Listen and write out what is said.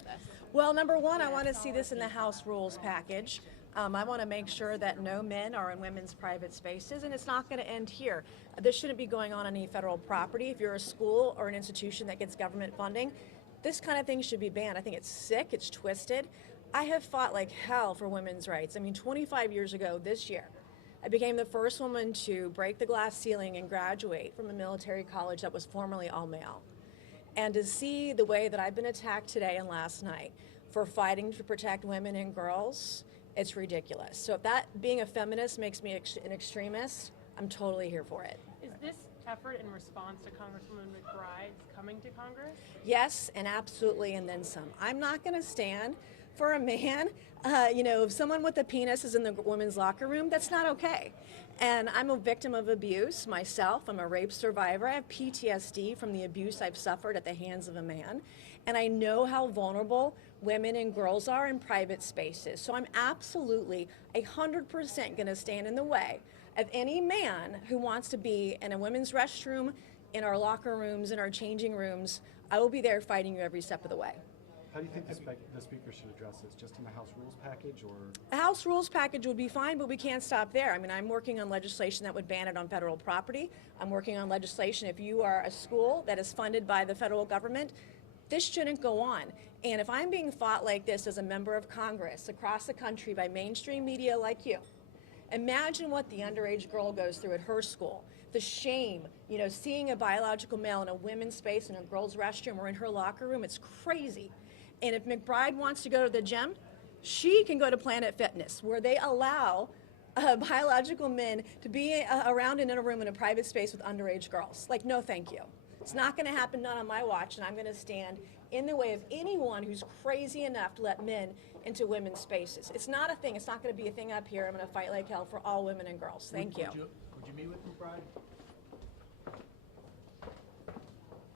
this? Well, number one, I want to see this in the House rules package. I want to make sure that no men are in women's private spaces, and it's not going to end here. This shouldn't be going on any federal property. If you're a school or an institution that gets government funding, this kind of thing should be banned. I think it's sick, it's twisted. I have fought like hell for women's rights. I mean, 25 years ago this year, I became the first woman to break the glass ceiling and graduate from a military college that was formerly all male. And to see the way that I've been attacked today and last night for fighting to protect women and girls, it's ridiculous. So if that being a feminist makes me an extremist, I'm totally here for it. Is this effort in response to Congresswoman McBride's coming to Congress? Yes, and absolutely, and then some. I'm not going to stand for a man, if someone with a penis is in the women's locker room, that's not okay. And I'm a victim of abuse myself. I'm a rape survivor. I have PTSD from the abuse I've suffered at the hands of a man. And I know how vulnerable women and girls are in private spaces. So I'm absolutely 100% going to stand in the way of any man who wants to be in a women's restroom, in our locker rooms, in our changing rooms. I will be there fighting you every step of the way. How do you think the Speaker should address this? Just in the House rules package, or? A House rules package would be fine, but we can't stop there. I mean, I'm working on legislation that would ban it on federal property. I'm working on legislation if you are a school that is funded by the federal government, this shouldn't go on. And if I'm being fought like this as a member of Congress across the country by mainstream media like you, imagine what the underage girl goes through at her school. The shame, seeing a biological male in a women's space in a girl's restroom or in her locker room, it's crazy. And if McBride wants to go to the gym, she can go to Planet Fitness, where they allow biological men to be around and in a room in a private space with underage girls. Like, no, thank you. It's not going to happen, not on my watch, and I'm going to stand in the way of anyone who's crazy enough to let men into women's spaces. It's not a thing. It's not going to be a thing up here. I'm going to fight like hell for all women and girls. Thank you. Would you meet with McBride?